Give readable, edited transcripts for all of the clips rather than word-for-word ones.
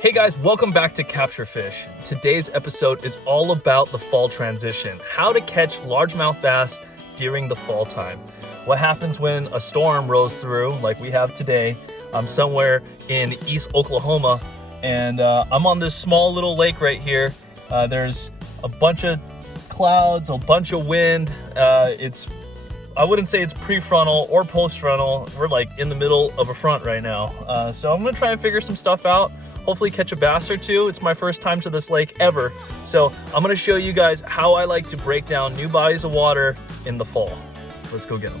Hey guys, welcome back to Capturefish. Today's episode is all about the fall transition, how to catch largemouth bass during the fall time. What happens when a storm rolls through, like we have today. I'm somewhere in East Oklahoma, and I'm on this small little lake right here. There's a bunch of clouds, a bunch of wind. I wouldn't say it's prefrontal or post-frontal. We're like in the middle of a front right now. So I'm gonna try and figure some stuff out. Hopefully catch a bass or two. It's my first time to this lake ever. So I'm gonna show you guys how I like to break down new bodies of water in the fall. Let's go get them.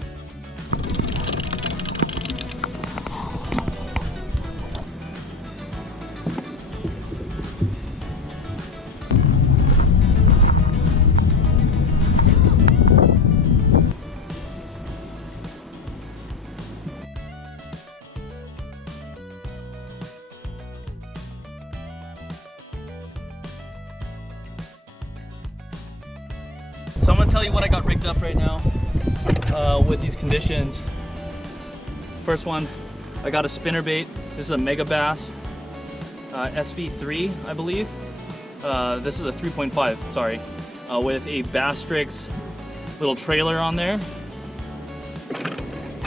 So I'm gonna tell you what I got rigged up right now with these conditions. First one, I got a spinnerbait. This is a Mega Bass SV3, I believe. This is a 3.5, sorry, with a Basstrix little trailer on there.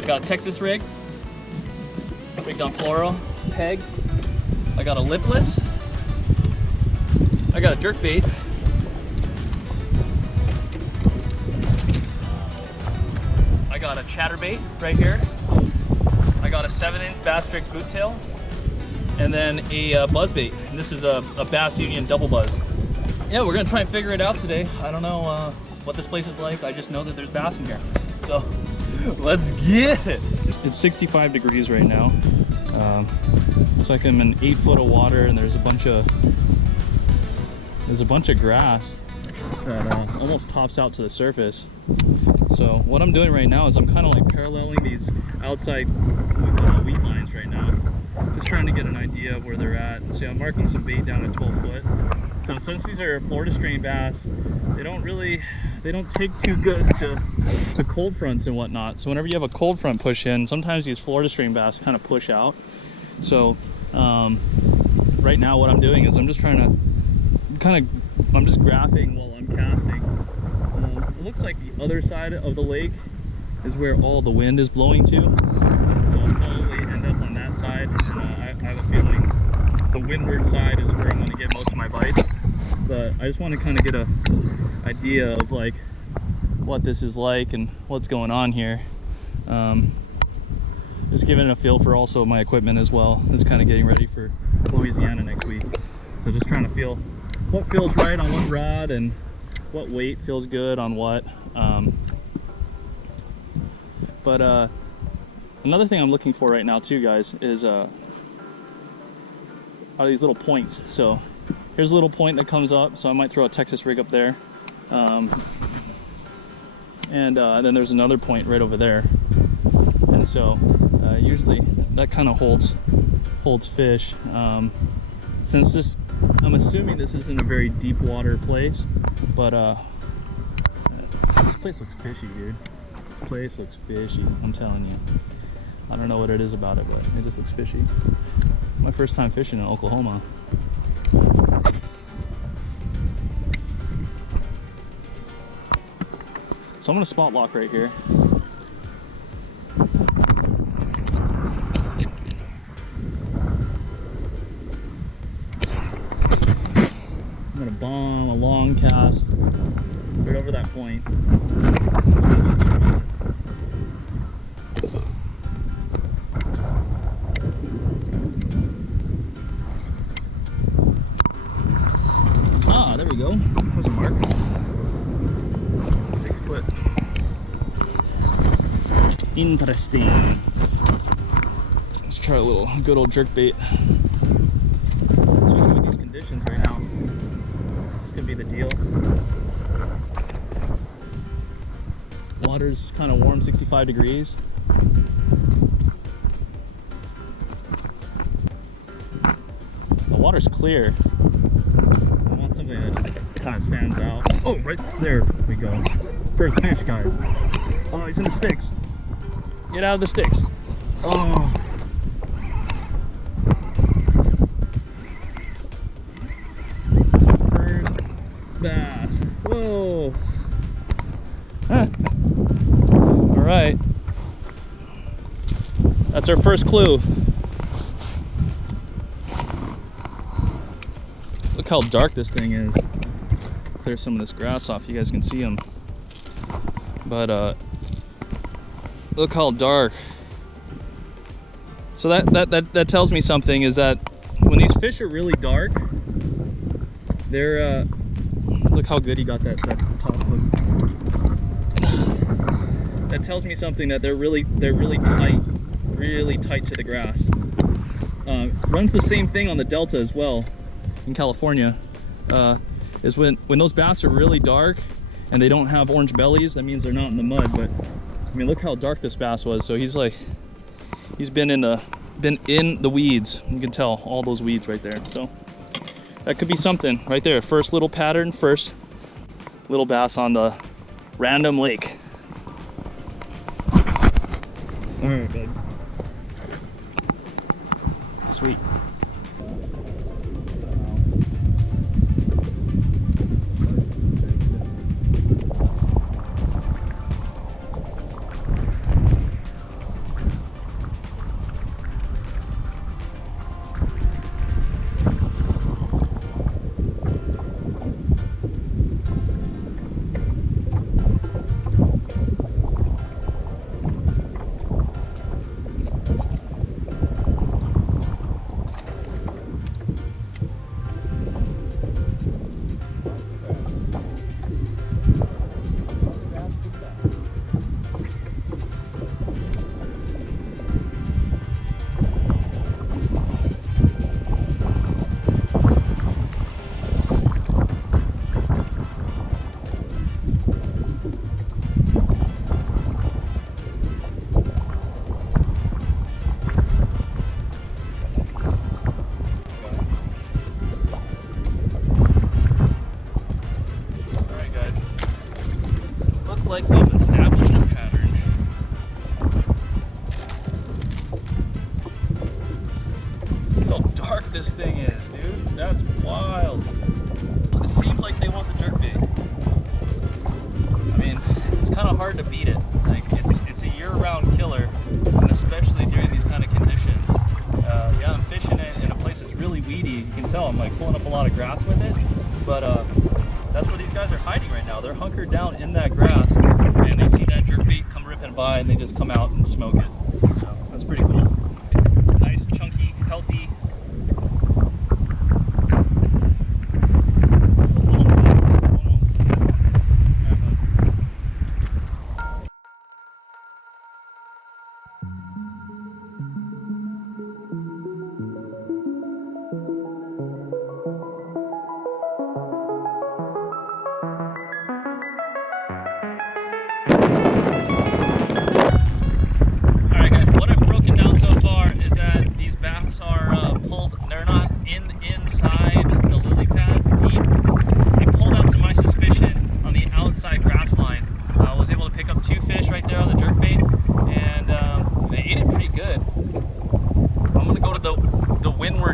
Got a Texas rig, rigged on fluoro peg. I got a lipless. I got a jerkbait. I got a chatterbait right here. I got a 7-inch Basstrix boot tail, and then a buzzbait. This is a Bass Union double buzz. Yeah, we're gonna try and figure it out today. I don't know what this place is like. I just know that there's bass in here. So let's get it. It's 65 degrees right now. It's like I'm in 8 foot of water, and there's a bunch of grass that almost tops out to the surface. So what I'm doing right now is I'm kind of like paralleling these outside weed lines right now, just trying to get an idea of where they're at. See, I'm marking some bait down at 12 foot. So since these are Florida strain bass, they don't take too good to cold fronts and whatnot. So whenever you have a cold front push in, sometimes these Florida strain bass kind of push out. So right now what I'm doing is I'm just trying to I'm just graphing while I'm casting. It looks like the other side of the lake is where all the wind is blowing to. So I'll probably end up on that side. I have a feeling the windward side is where I'm going to get most of my bites. But I just want to kind of get an idea of like what this is like and what's going on here. Just giving a feel for also my equipment as well. Just kind of getting ready for Louisiana next week. So just trying to feel what feels right on what rod and what weight feels good on what. But another thing I'm looking for right now too, guys, is are these little points. So here's a little point that comes up, so I might throw a Texas rig up there. And then there's another point right over there. And so usually that kind of holds fish. Since this, I'm assuming this isn't a very deep water place, but this place looks fishy, dude. This place looks fishy, I'm telling you. I don't know what it is about it, but it just looks fishy. My first time fishing in Oklahoma. So I'm gonna spot lock right here. I'm gonna bomb a long cast right over that point. Ah, there we go. There's a mark. 6 foot. Interesting. Let's try a little good old jerkbait. Especially with these conditions right now. This could be the deal. Water's kind of warm, 65 degrees. The water's clear. I want something that just kind of stands out. Oh, right there we go. First fish, guys. Oh, he's in the sticks. Get out of the sticks. Oh. That's our first clue. Look how dark this thing is. Clear some of this grass off, you guys can see them. But look how dark. So that tells me something, is that when these fish are really dark, they're look how good he got that top hook. That tells me something, that they're really tight to the grass. Runs the same thing on the delta as well in California. Is when those bass are really dark and they don't have orange bellies, that means they're not in the mud. But I mean, look how dark this bass was. So he's been in the weeds. You can tell all those weeds right there. So that could be something right there. First little pattern, first little bass on the random lake. All right, bud. Sweet. Like we've established a pattern. Look how dark this thing is, dude. That's wild. It seems like they want the jerkbait. I mean, it's kind of hard to beat it. Like it's a year-round killer, and especially during these kind of conditions. Yeah, I'm fishing it in a place that's really weedy. You can tell I'm like pulling up a lot of grass with it, but that's where these guys are hiding right now. They're hunkered down in that grass, and they see that jerkbait come ripping by, and they just come out and smoke it. So that's pretty cool. Nice, chunky, healthy.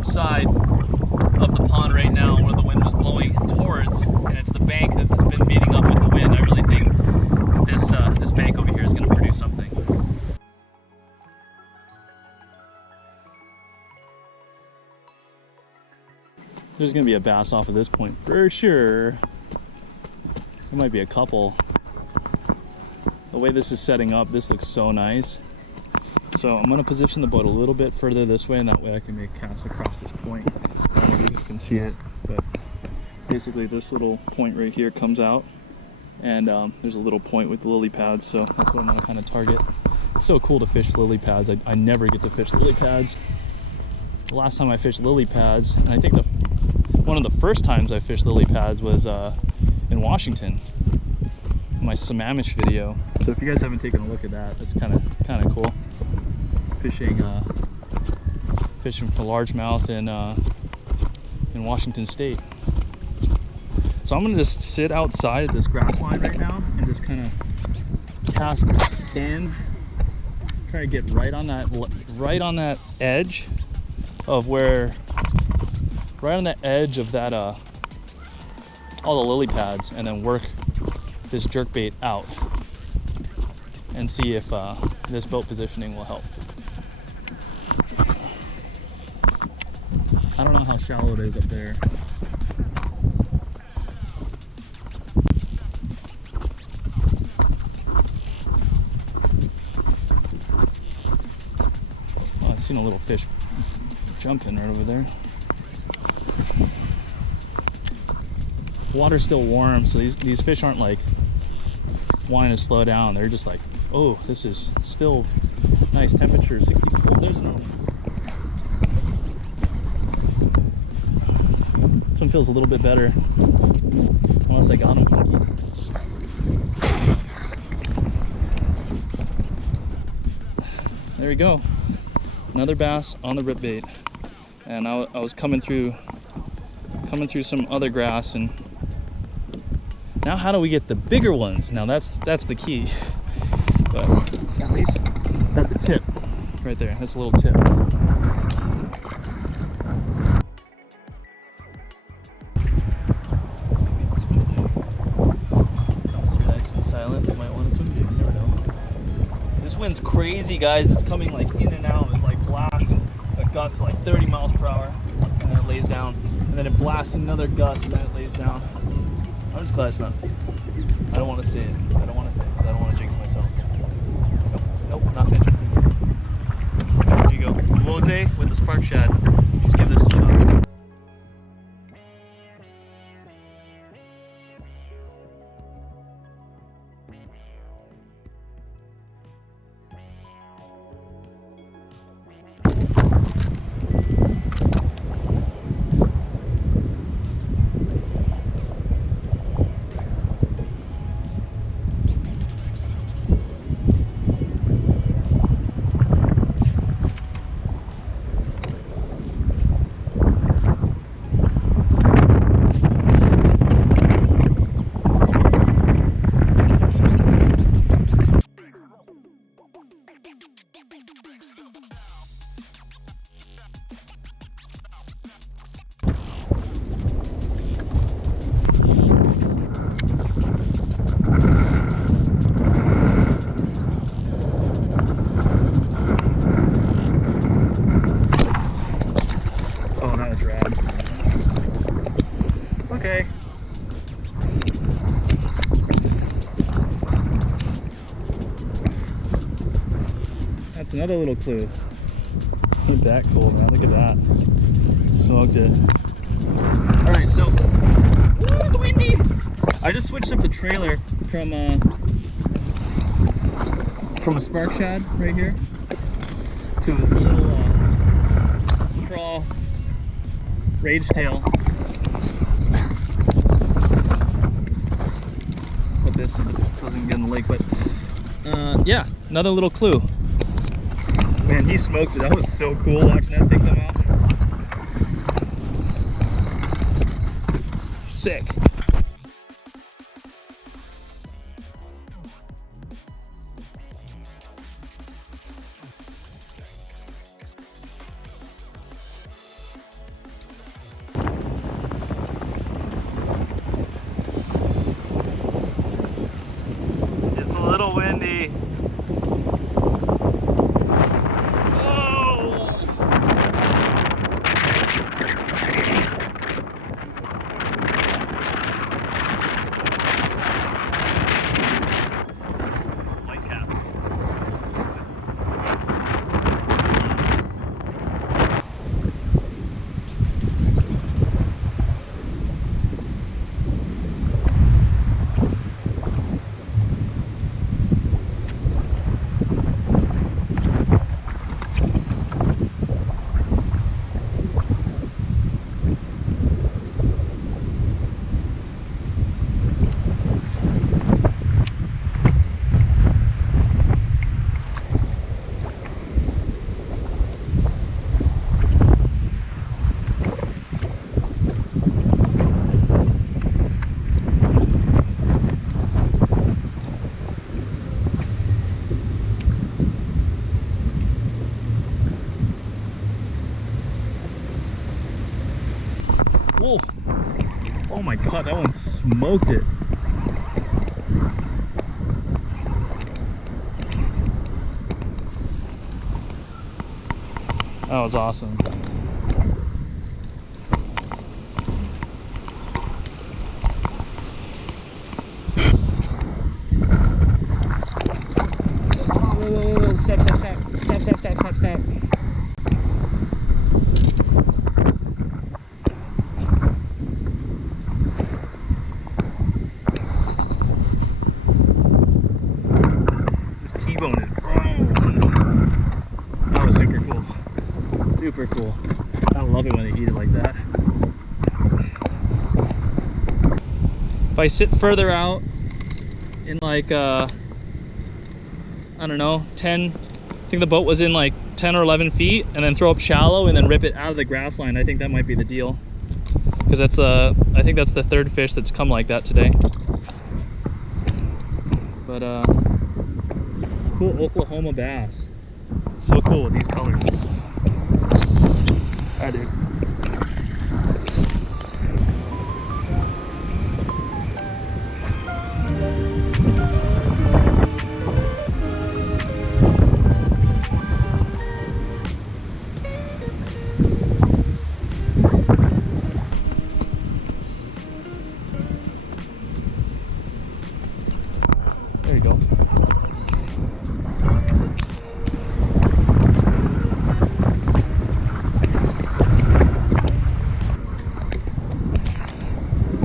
Side of the pond right now where the wind was blowing towards, and it's the bank that's been beating up with the wind. I really think this bank over here is going to produce something. There's going to be a bass off of this point for sure. There might be a couple. The way this is setting up, this looks so nice. So I'm going to position the boat a little bit further this way, and that way I can make casts across this point. I don't know if you guys can see it, but basically this little point right here comes out, and there's a little point with the lily pads, so that's what I'm going to kind of target. It's so cool to fish lily pads. I never get to fish lily pads. The last time I fished lily pads, and I think one of the first times I fished lily pads was in Washington, my Sammamish video. So if you guys haven't taken a look at that, that's kind of cool. Fishing for largemouth in Washington State. So I'm gonna just sit outside of this grass line right now and just kind of cast in, try to get right on that edge of where, right on the edge of that all the lily pads, and then work this jerkbait out and see if this boat positioning will help. I don't know how shallow it is up there. Oh, I've seen a little fish jumping right over there. The water's still warm, so these fish aren't like wanting to slow down. They're just like, oh, this is still nice temperature, 60. Oh, there's another one. This one feels a little bit better, unless I got him funky. There we go, another bass on the rip bait. And I was coming through some other grass, and now how do we get the bigger ones? Now that's the key. But at least that's a tip right there. That's a little tip. Nice and silent. You might want to swim. You never know. This wind's crazy, guys. It's coming like in and out. It like blasts a gust to like 30 miles per hour, and then it lays down, and then it blasts another gust, and then it lays down. I'm just glad it's not. I don't want to say it. I don't want to say it because I don't want to jinx myself. Nope, not finished. There you go. Jose with the spark shad. Let's give this a shot. Okay. That's another little clue. Look at that, cool, man. Look at that. Smoked it. Alright, so it's windy. I just switched up the trailer from a spark shad right here to a little crawl rage tail. Put this so this doesn't get in the lake, but yeah, another little clue. Man, he smoked it. That was so cool watching that thing come out. Sick. It's a little windy. Whoa. Oh my god, that one smoked it. That was awesome. Super cool. I love it when they eat it like that. If I sit further out in like, I don't know, 10, I think the boat was in like 10 or 11 feet, and then throw up shallow and then rip it out of the grass line, I think that might be the deal. Because that's I think that's the third fish that's come like that today. But cool Oklahoma bass. So cool with these colors. I do. There you go.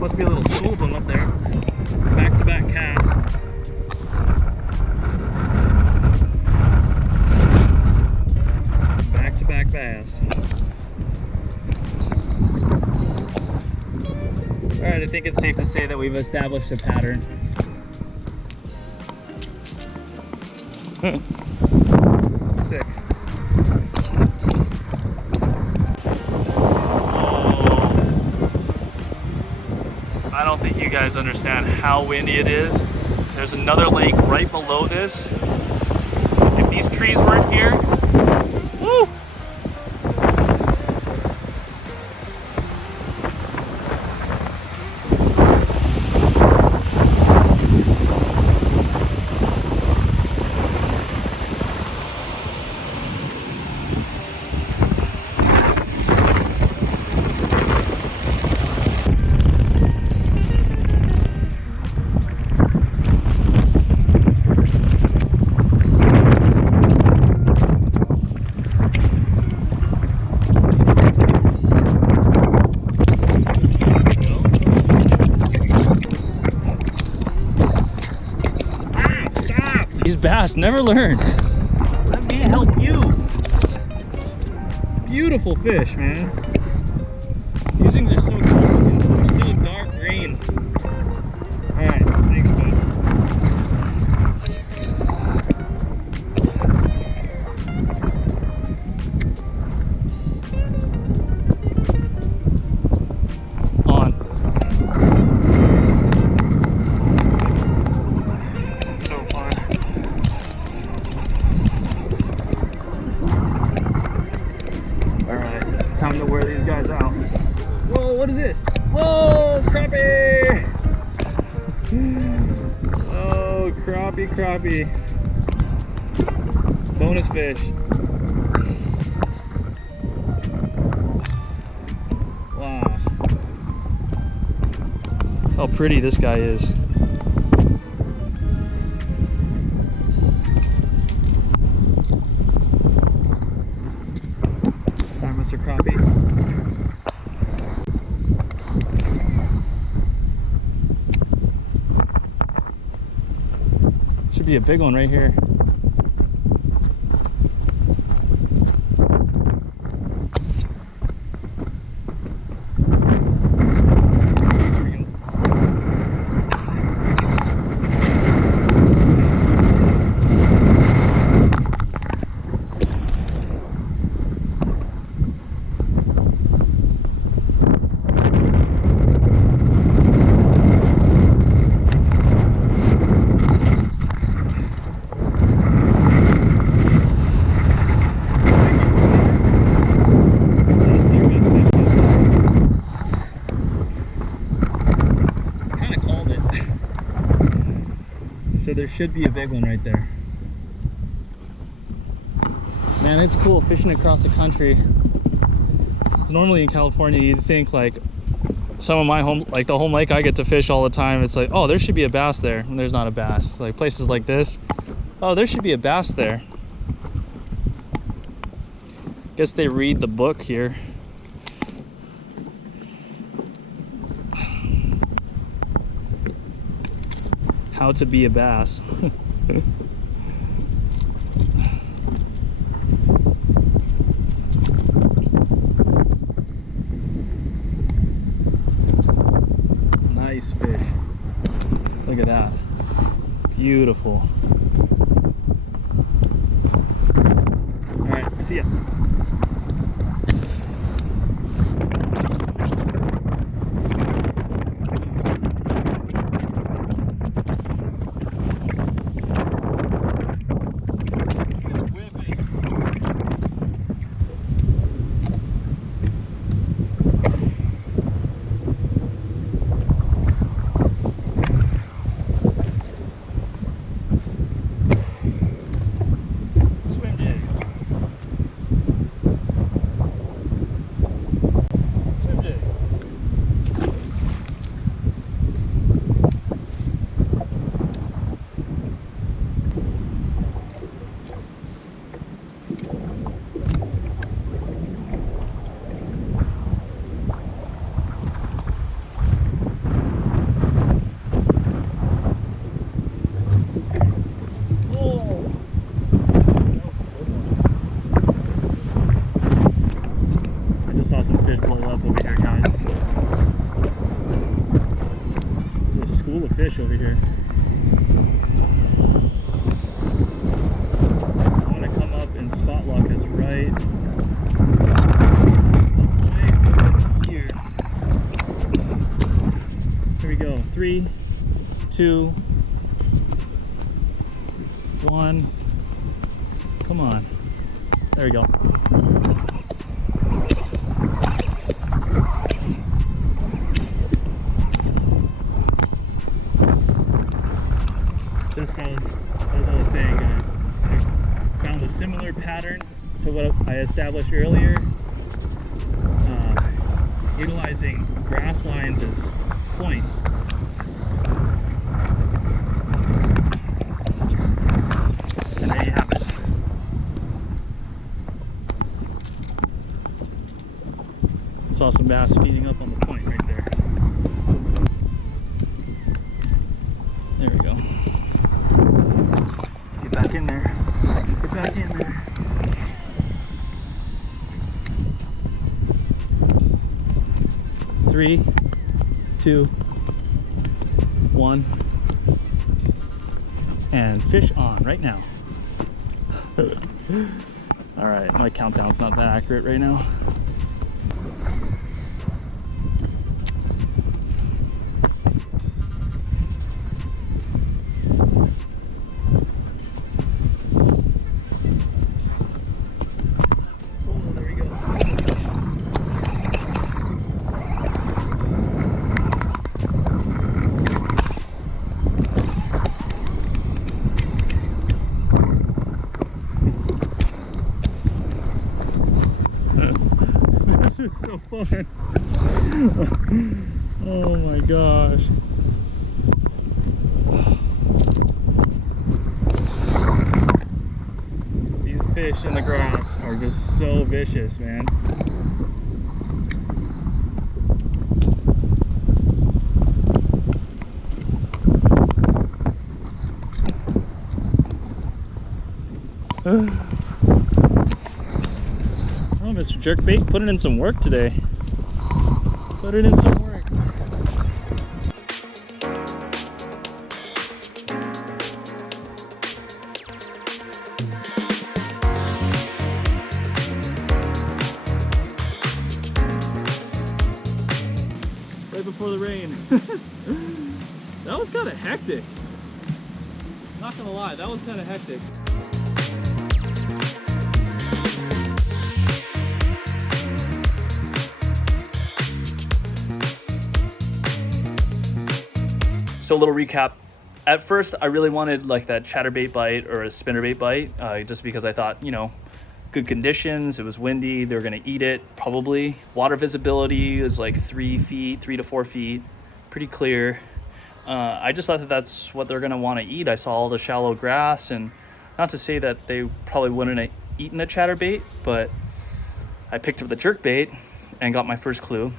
Must be a little school of them up there. Back-to-back cast. Back-to-back bass. Alright, I think it's safe to say that we've established a pattern. Sick. I don't think you guys understand how windy it is. There's another lake right below this. If these trees weren't here, woo! These bass never learn. Let me help you. Beautiful fish, man. These things are so cool looking. They're so dark green. Alright, thanks, bud. On. So fun. Alright, time to wear these guys out. Whoa, what is this? Whoa, crappie! Oh, crappie, crappie. Bonus fish. Wow. How pretty this guy is. Alright, Mr. Crappie. Should be a big one right here. So there should be a big one right there. Man, it's cool fishing across the country. Because normally in California, you'd think like some of my home, like the home lake I get to fish all the time, it's like, oh, there should be a bass there. And there's not a bass. Like places like this, oh, there should be a bass there. Guess they read the book here. How to be a bass. Beautiful. All right, see ya. Fish over here. I want to come up and spot lock us right here. Here we go. 3, 2, 1. Come on. There we go. Just as I was saying, guys, I found a similar pattern to what I established earlier, utilizing grass lines as points. And there you have it. Saw some bass feeding up on the point right there. There we go. Get back in there. Get back in there. Three, 2, 1, and fish on right now. All right, my countdown's not that accurate right now. So fun. Oh my gosh. These fish in the grass are just so vicious, man. Oh, Mr. Jerkbait, put it in some work today. Put it in some work. Right before the rain. That was kind of hectic. Not gonna lie, that was kind of hectic. So a little recap. At first, I really wanted like that chatterbait bite or a spinnerbait bite, just because I thought, you know, good conditions, it was windy, they were gonna eat it, probably. Water visibility is like 3 to 4 feet, pretty clear. I just thought that that's what they're gonna wanna eat. I saw all the shallow grass, and not to say that they probably wouldn't have eaten a chatterbait, but I picked up the jerkbait and got my first clue.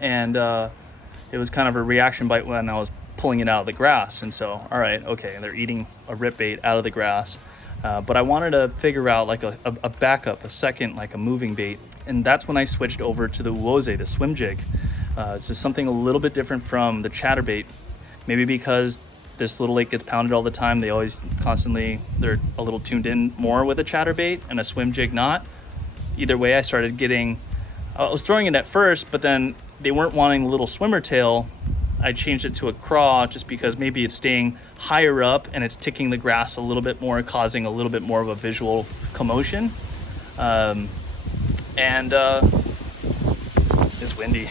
And it was kind of a reaction bite when I was pulling it out of the grass. And so, all right, okay, they're eating a rip bait out of the grass. But I wanted to figure out like a backup, a second, like a moving bait. And that's when I switched over to the uoze, the swim jig. It's just something a little bit different from the chatterbait. Maybe because this little lake gets pounded all the time. They always constantly, they're a little tuned in more with a chatterbait and a swim jig not. Either way, I started getting, I was throwing it at first, but then they weren't wanting a little swimmer tail. I changed it to a craw just because maybe it's staying higher up and it's ticking the grass a little bit more, causing a little bit more of a visual commotion. It's windy.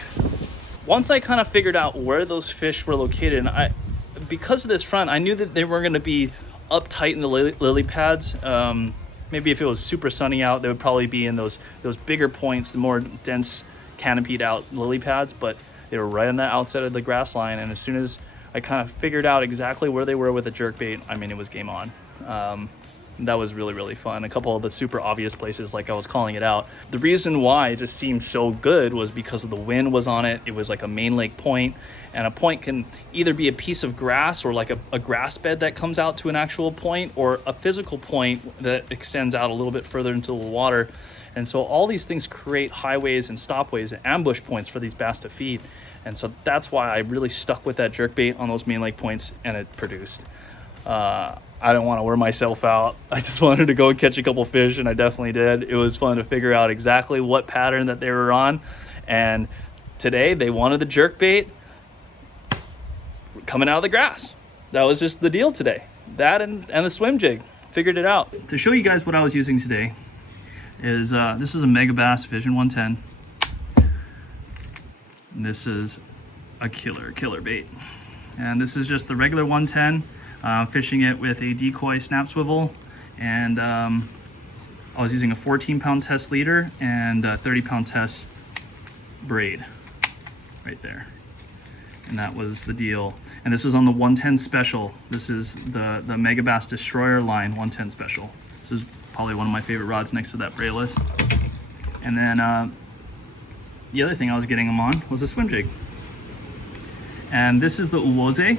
Once I kind of figured out where those fish were located, because of this front, I knew that they weren't going to be uptight in the lily pads. Maybe if it was super sunny out, they would probably be in those bigger points, the more dense canopied out lily pads, but they were right on the outside of the grass line. And as soon as I kind of figured out exactly where they were with a jerkbait, I mean, it was game on. That was really, really fun. A couple of the super obvious places, like I was calling it out. The reason why it just seemed so good was because of the wind was on it. It was like a main lake point, and a point can either be a piece of grass or like a grass bed that comes out to an actual point, or a physical point that extends out a little bit further into the water. And so all these things create highways and stopways and ambush points for these bass to feed. And so that's why I really stuck with that jerkbait on those main lake points, and it produced. I don't want to wear myself out. I just wanted to go and catch a couple fish, and I definitely did. It was fun to figure out exactly what pattern that they were on. And today they wanted the jerkbait coming out of the grass. That was just the deal today. That and the swim jig. Figured it out. To show you guys what I was using today is this is a Mega Bass Vision 110. And this is a killer bait. And this is just the regular 110. Fishing it with a decoy snap swivel, and I was using a 14-pound test leader and a 30-pound test braid right there, and that was the deal. And this is on the 110 special. This is the Mega Bass Destroyer line 110 special. This is probably one of my favorite rods next to that braidless. And then the other thing I was getting them on was a swim jig, and this is the Uoze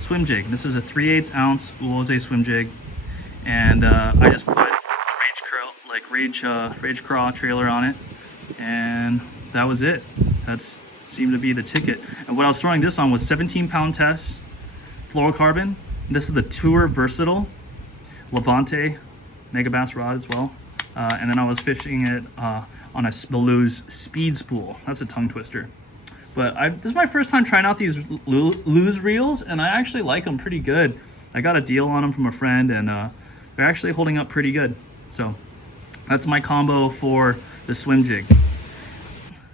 swim jig. This is a 3/8 ounce Uoze swim jig, and I just put a Rage Craw trailer on it, and that was it. That seemed to be the ticket. And what I was throwing this on was 17-pound test fluorocarbon. This is the Tour Versatile Levante Mega Bass rod as well, and then I was fishing it on a Lew's Speed Spool. That's a tongue twister. But this is my first time trying out these Lew's reels, and I actually like them pretty good. I got a deal on them from a friend, and they're actually holding up pretty good. So that's my combo for the swim jig.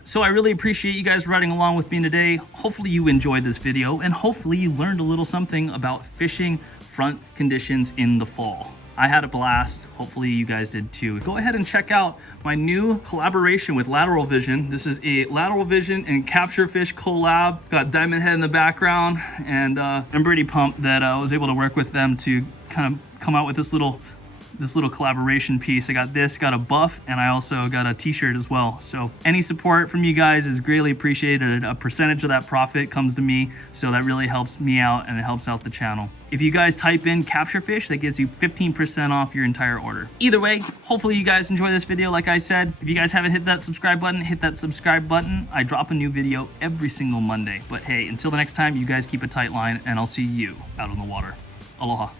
So I really appreciate you guys riding along with me today. Hopefully you enjoyed this video, and hopefully you learned a little something about fishing front conditions in the fall. I had a blast. Hopefully you guys did too. Go ahead and check out my new collaboration with Lateral Vision. This is a Lateral Vision and Capturefish collab. Got Diamond Head in the background, and I'm pretty pumped that I was able to work with them to kind of come out with this little collaboration piece. I got this, got a buff, and I also got a t-shirt as well. So any support from you guys is greatly appreciated. A percentage of that profit comes to me, so that really helps me out, and it helps out the channel. If you guys type in Capturefish, that gives you 15% off your entire order. Either way, hopefully you guys enjoy this video. Like I said, if you guys haven't hit that subscribe button, hit that subscribe button. I drop a new video every single Monday. But hey, until the next time, you guys keep a tight line, and I'll see you out on the water. Aloha.